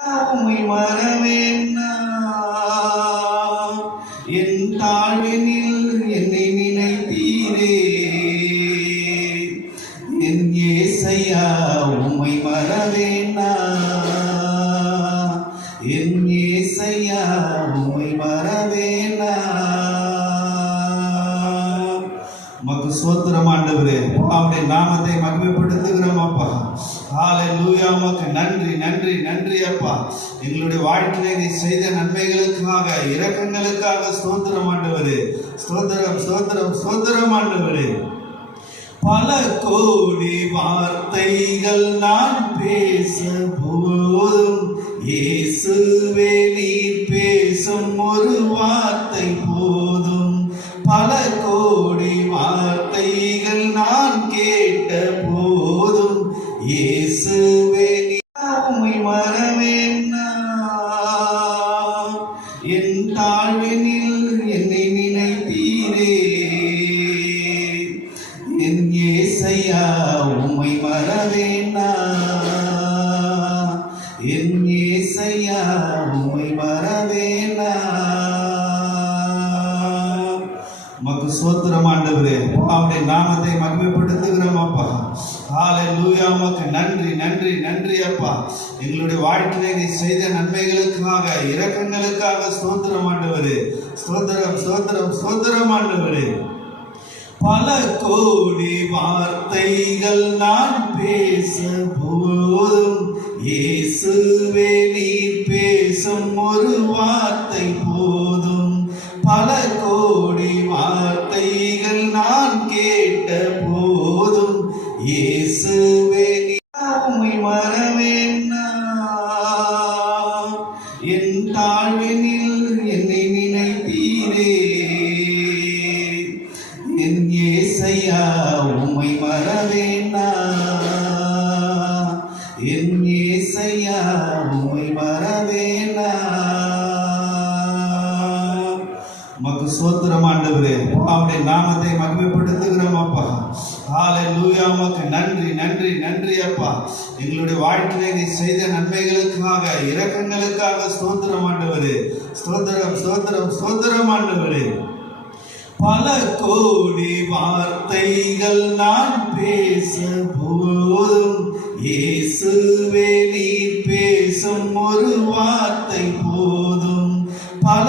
உம்மை மறவேன்னா என் தாழ்வினில் என்னை நினைத்தீரே என் ஏசையா உம்மை மறவேன்னா என் ஏசையா உம்மை மறவேன்னா. உமக்கு ஸ்தோத்திரம் ஆண்டவரே, அவருடைய நாமத்தை மகிமைப்படுத்துகிறோம் அப்பா. ஹல்லேலூயா. உமக்கு நன்றி நன்றி நன்றி அப்பா. எங்களுடைய வாழ்க்கையிலே நீ செய்த நன்மைகளுக்காக இரக்கங்களுக்காக ஸ்தோத்திரம் ஆண்டவரே. ஸ்தோத்திரம் ஸ்தோத்திரம் ஸ்தோத்திரம் ஆண்டவரே. பல கோடி வார்த்தைகள் நான் பேச போதும் இயேசுவே நீர் பேசும் ஒரு வார்த்தை போதும். பல கோடி வார்த்தைகள் நான் கேட்ட போதும் இயேசுவே உம்மை மறவேன்னா என் தாழ்வினில் என்னை நினைத்தீரே என் ஏசையா உம்மை மறவேன்னா என் ஏசையா உம்மை மறவேன்னா. உமக்கு ஸ்தோத்திரம் ஆண்டவரே, அவருடைய நாமத்தை மகிமைப்படுத்துகிறோம் அப்பா. ஹல்லேலூயா. உமக்கு நன்றி நன்றி நன்றி அப்பா. எங்களுடைய வாழ்க்கையிலே நீ செய்த நன்மைகளுக்காக இரக்கங்களுக்காக ஸ்தோத்திரம் ஆண்டவரே. ஸ்தோத்திரம் ஸ்தோத்திரம் ஸ்தோத்திரம் ஆண்டவரே. பல கோடி வார்த்தைகள் நான் பேச போதும் இயேசுவே நீர் பேசும் ஒரு வார்த்தை போதும். பல கோடி வார்த்தைகள் நான் கேட்ட போதும் இயேசுவே உம்மை மறவேன்னா என் தாழ்வினில் என்னை நினைத்தீரே என் ஏசையா உம்மை மறவேன்னா என் ஏசையா உம்மை மறவேன்னா. உமக்கு ஸ்தோத்திரம் ஆண்டவரே, அவருடைய நாமத்தை மகிமைப்படுத்துகிறோம் அப்பா. ஹல்லேலூயா. உமக்கு நன்றி நன்றி நன்றி அப்பா. எங்களுடைய வாழ்க்கையிலே நீ செய்த நன்மைகளுக்காக இரக்கங்களுக்காக ஸ்தோத்திரம் ஆண்டவரே. ஸ்தோத்திரம் ஸ்தோத்திரம் ஸ்தோத்திரம் ஆண்டவரே. பல கோடி வார்த்தைகள் நான் பேச போதும் இயேசுவே நீர் பேசும் ஒரு வார்த்தை போதும். பல